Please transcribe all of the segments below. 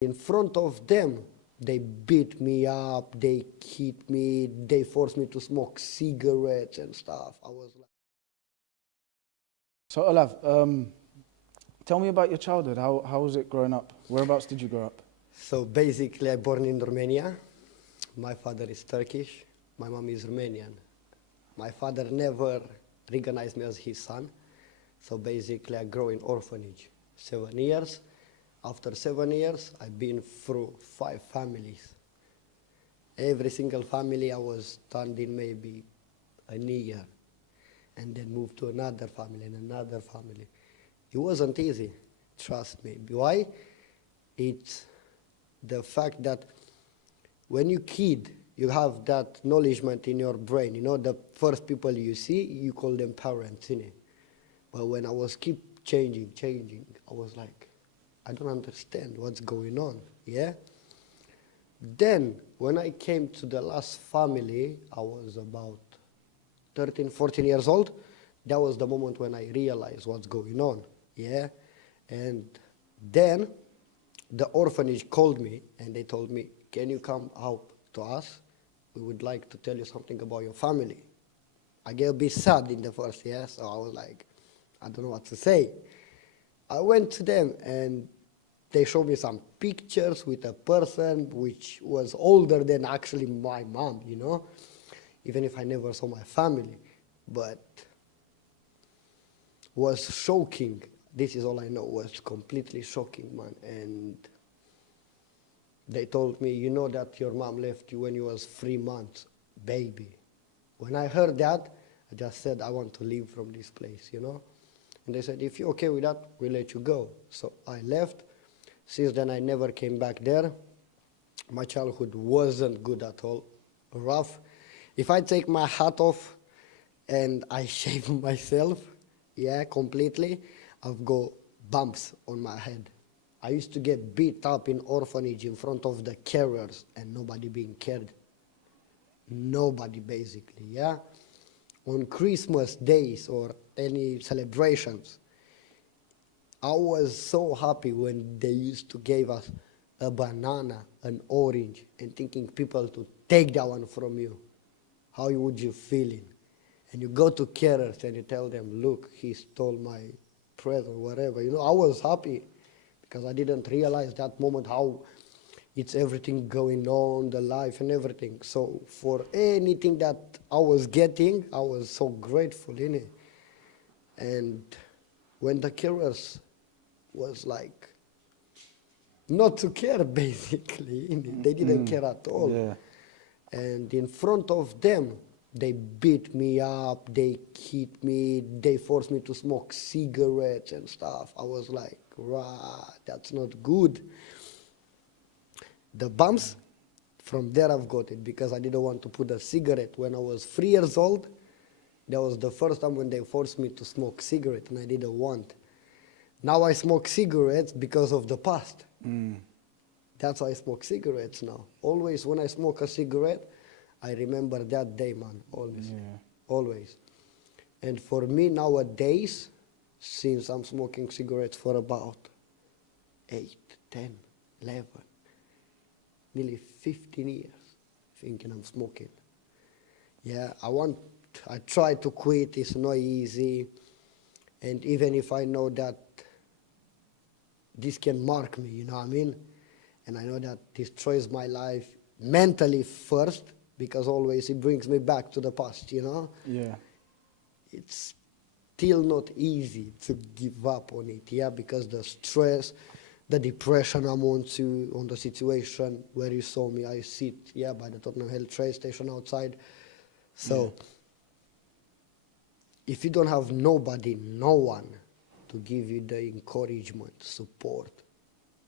In front of them, they beat me up, they hit me, they forced me to smoke cigarettes and stuff. I was like... So Olaf, tell me about your childhood. How was it growing up? Whereabouts did you grow up? So basically, I born in Romania. My father is Turkish. My mom is Romanian. My father never recognized me as his son. So basically, I grew in orphanage 7 years. After 7 years, I've been through 5 families. Every single family I was standing maybe a year, and then moved to another family and another family. It wasn't easy, trust me. Why? It's the fact that when you kid, you have that acknowledgement in your brain. You know, the first people you see, you call them parents, innit? But when I was keep changing, I was like, I don't understand what's going on, yeah? Then, when I came to the last family, I was about 13, 14 years old. That was the moment when I realized what's going on, yeah? And then, the orphanage called me, and they told me, can you come out to us? We would like to tell you something about your family. I get a bit sad in the first year, so I was like, I don't know what to say. I went to them, and they showed me some pictures with a person which was older than actually my mom, you know, even if I never saw my family. But was shocking. This is all I know, was completely shocking, man. And they told me, you know that your mom left you when you was 3 months, baby. When I heard that, I just said, I want to leave from this place, you know. And they said, if you're okay with that, we'll let you go. So I left. Since then, I never came back there. My childhood wasn't good at all, rough. If I take my hat off and I shave myself, yeah, completely, I've got bumps on my head. I used to get beat up in orphanage in front of the carers and nobody being cared. Nobody, basically, yeah? On Christmas days or any celebrations, I was so happy when they used to give us a banana, an orange, and thinking people to take that one from you. How would you feeling? And you go to carers and you tell them, look, he stole my present, whatever. You know, I was happy because I didn't realize that moment how it's everything going on, the life and everything. So for anything that I was getting, I was so grateful, innit? And when the carers was like, not to care, basically. They didn't care at all. Yeah. And in front of them, they beat me up, they hit me, they forced me to smoke cigarettes and stuff. I was like, rah, that's not good. The bumps, from there I've got it, because I didn't want to put a cigarette. When I was 3 years old, that was the first time when they forced me to smoke cigarette, and I didn't want. Now I smoke cigarettes because of the past. That's why I smoke cigarettes now. Always when I smoke a cigarette, I remember that day, man, always. Yeah. Always. And for me nowadays, since I'm smoking cigarettes for about 8, 10, 11, nearly 15 years, thinking I'm smoking. Yeah, I try to quit, it's not easy. And even if I know that this can mark me, you know what I mean? And I know that destroys my life mentally first, because always it brings me back to the past, you know? Yeah. It's still not easy to give up on it, yeah? Because the stress, the depression I'm on the situation where you saw me, I sit, yeah, by the Tottenham Hill train station outside. So, if you don't have nobody, no one, to give you the encouragement, support,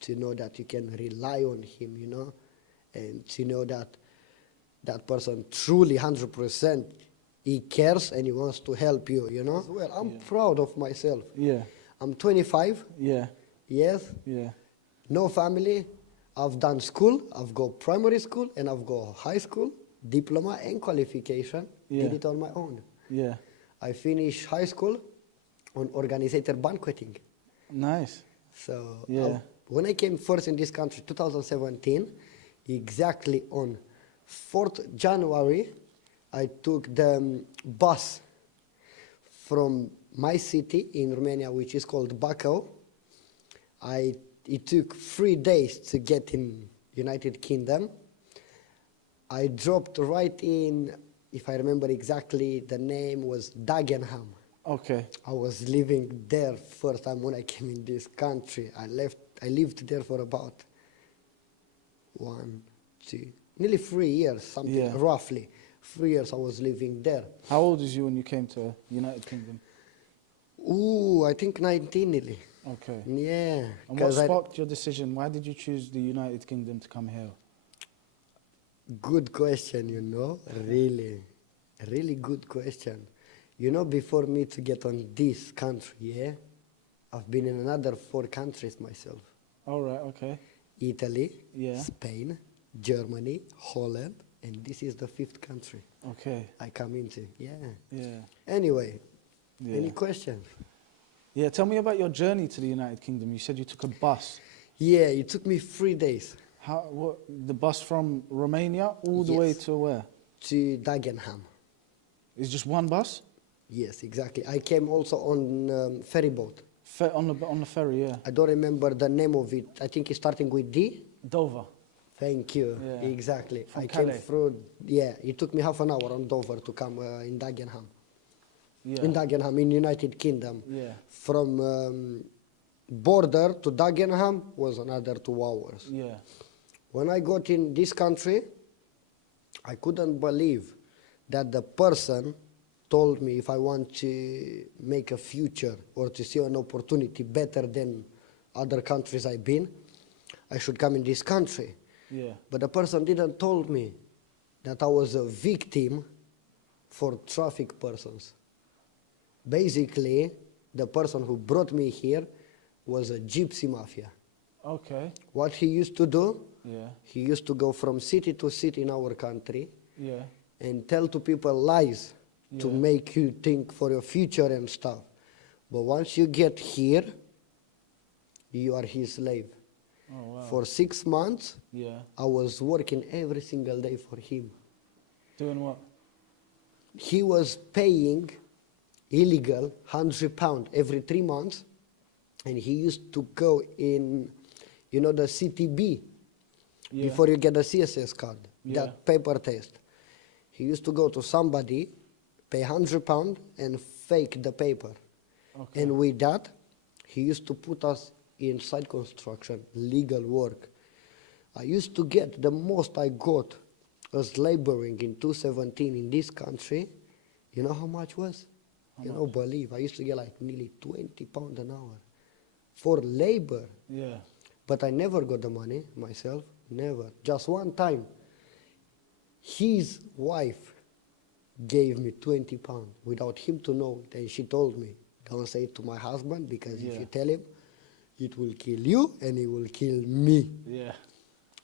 to know that you can rely on him, you know, and to know that that person truly 100%, he cares and he wants to help you, you know. Well, I'm proud of myself. Yeah. I'm 25, Yeah. yes, Yeah. no family. I've done school, I've got primary school and I've got high school, diploma and qualification, did it on my own. Yeah. I finished high school on organizer banqueting. Nice. So Yeah. When I came first in this country, 2017, exactly on 4th January, I took the bus from my city in Romania, which is called Bacău. It took 3 days to get in United Kingdom. I dropped right in, if I remember exactly, the name was Dagenham. Okay. I was living there first time when I came in this country. I lived there for about 1, 2, nearly 3 years, something, Yeah. roughly. 3 years I was living there. How old was you when you came to United Kingdom? Ooh, I think 19 nearly. Okay. Yeah. And what 'cause sparked your decision? Why did you choose the United Kingdom to come here? Good question, you know, really good question. You know, before me to get on this country, yeah, I've been in another 4 countries myself. All right, okay. Italy, Yeah. Spain, Germany, Holland, and this is the 5th country Okay. I come into, yeah. Yeah. Anyway, Yeah. any questions? Yeah, tell me about your journey to the United Kingdom. You said you took a bus. Yeah, it took me 3 days The bus from Romania all the way Yes. to where? to Dagenham. It's just one bus? Yes, exactly. I came also on ferry boat. On the ferry, yeah. I don't remember the name of it. I think it's starting with D. Dover. Thank you. Yeah. Exactly. From I came Calais. through. Yeah, it took me half an hour on Dover to come in Dagenham. Yeah. In Dagenham, in United Kingdom. Yeah. From border to Dagenham was another 2 hours. Yeah. When I got in this country, I couldn't believe that the person told me if I want to make a future or to see an opportunity better than other countries I've been, I should come in this country. Yeah. But the person didn't told me that I was a victim for traffic persons. Basically, the person who brought me here was a gypsy mafia. Okay. What he used to do, Yeah. he used to go from city to city in our country Yeah. and tell to people lies to Yeah. make you think for your future and stuff. But once you get here, you are his slave. Oh, wow. For 6 months, Yeah. I was working every single day for him. Doing what? He was paying illegal £100 every 3 months, and he used to go in, you know, the CTB, Yeah. before you get the CSS card, Yeah. that paper test. He used to go to somebody, pay £100 and fake the paper. Okay. And with that, he used to put us in site construction, legal work. I used to get the most I got as laboring in 2017 in this country. You know how much was? How You much? know, believe, I used to get like nearly £20 an hour for labor. Yeah. But I never got the money myself, never. Just one time, his wife gave me £20 without him to know it, and she told me, don't say it to my husband, because if Yeah. you tell him, it will kill you and he will kill me. Yeah.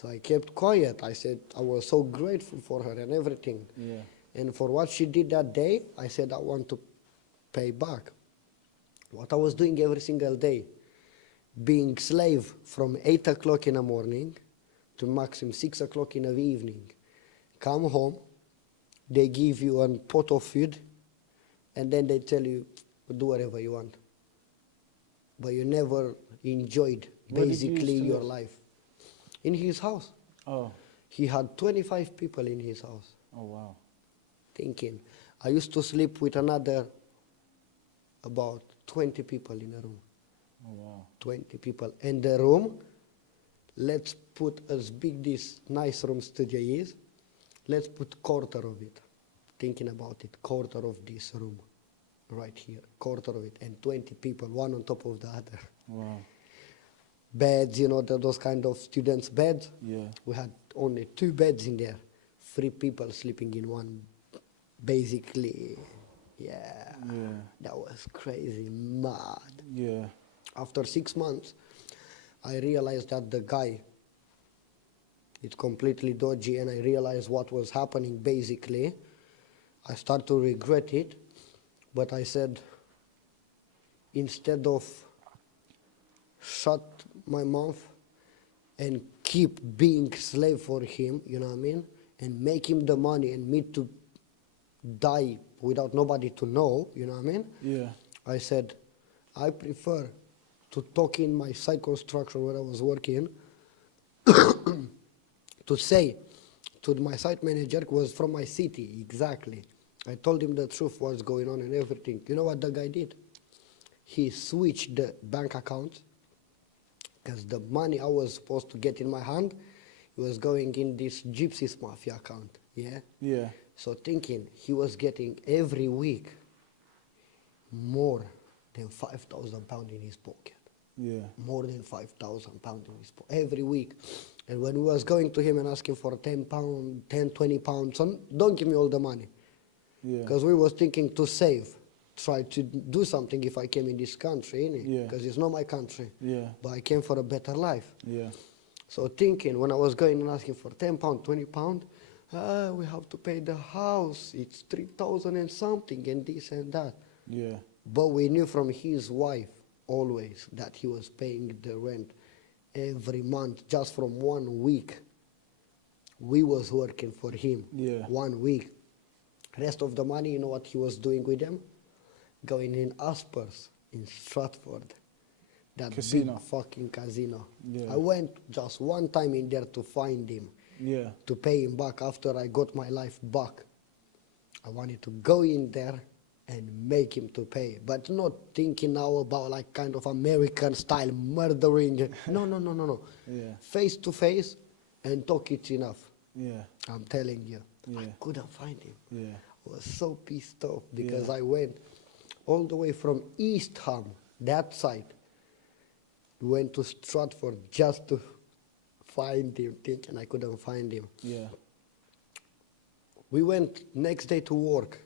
So I kept quiet. I said I was so grateful for her and everything. Yeah. And for what she did that day, I said I want to pay back. What I was doing every single day, being slave from 8 o'clock in the morning to maximum 6 o'clock in the evening. Come home, they give you a pot of food, and then they tell you, do whatever you want. But you never enjoyed Where did you basically used to your live? life. In his house. Oh. He had 25 people in his house. Oh, wow. Thinking, I used to sleep with another about 20 people in a room. Oh, wow. 20 people. And the room, let's put as big this nice room studio is, let's put quarter of it. Thinking about it, quarter of this room, right here, quarter of it, and 20 people, one on top of the other. Wow. Beds, you know, those kind of students' beds. Yeah. We had only 2 beds in there, 3 people sleeping in one, basically. Yeah, Yeah. that was crazy, mad. Yeah. After 6 months, I realized that the guy is completely dodgy, and I realized what was happening basically. I started to regret it, but I said, instead of shut my mouth and keep being slave for him, you know what I mean? And make him the money and me to die without nobody to know, you know what I mean? Yeah. I said, I prefer to talk in my site construction where I was working to say to my site manager, who was from my city, exactly. I told him the truth, what's going on and everything. You know what the guy did? He switched the bank account because the money I was supposed to get in my hand, it was going in this gypsies mafia account, yeah? Yeah. So thinking he was getting every week more than £5,000 in his pocket. Yeah. More than £5,000 in his pocket every week. And when we was going to him and asking for £10, 10, 20 pounds, don't give me all the money. Yeah. Because we was thinking to save, try to do something if I came in this country, innit? Yeah. Because it's not my country. Yeah. But I came for a better life. Yeah. So thinking, when I was going and asking for £10, £20, we have to pay the house, it's 3,000 and something, and this and that. Yeah. But we knew from his wife always that he was paying the rent every month, just from 1 week. We was working for him. Yeah. 1 week. Rest of the money, you know what he was doing with them? Going in Aspers in Stratford. That Casino. big fucking casino. Yeah. I went just one time in there to find him, Yeah. to pay him back after I got my life back. I wanted to go in there and make him to pay, but not thinking now about like kind of American style murdering. No, no, no, no, no. Yeah. Face to face and talk it's enough. Yeah. I'm telling you. I Yeah. couldn't find him. Yeah. I was so pissed off because Yeah. I went all the way from East Ham, that side, went to Stratford just to find him, thinking I couldn't find him. Yeah. We went next day to work.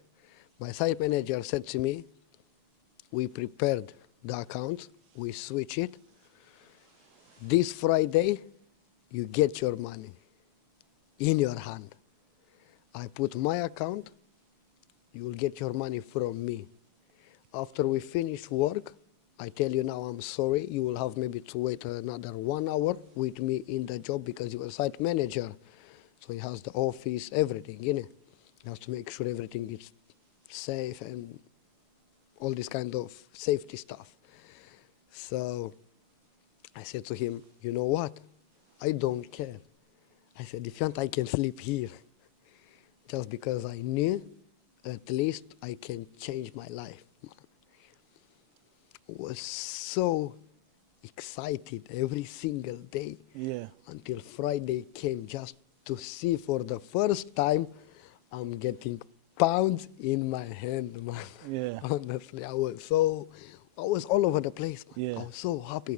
My site manager said to me, we prepared the account, we switch it. This Friday, you get your money in your hand. I put my account, you will get your money from me. After we finish work, I tell you now I'm sorry, you will have maybe to wait another 1 hour with me in the job because he was site manager. So he has the office, everything, you know. He has to make sure everything is safe and all this kind of safety stuff. So I said to him, you know what? I don't care. I said, if you want, I can sleep here. Just because I knew at least I can change my life. I was so excited every single day Yeah. until Friday came just to see for the first time I'm getting pounds in my hand, man. Yeah. Honestly, I was all over the place, man. Yeah. I was so happy.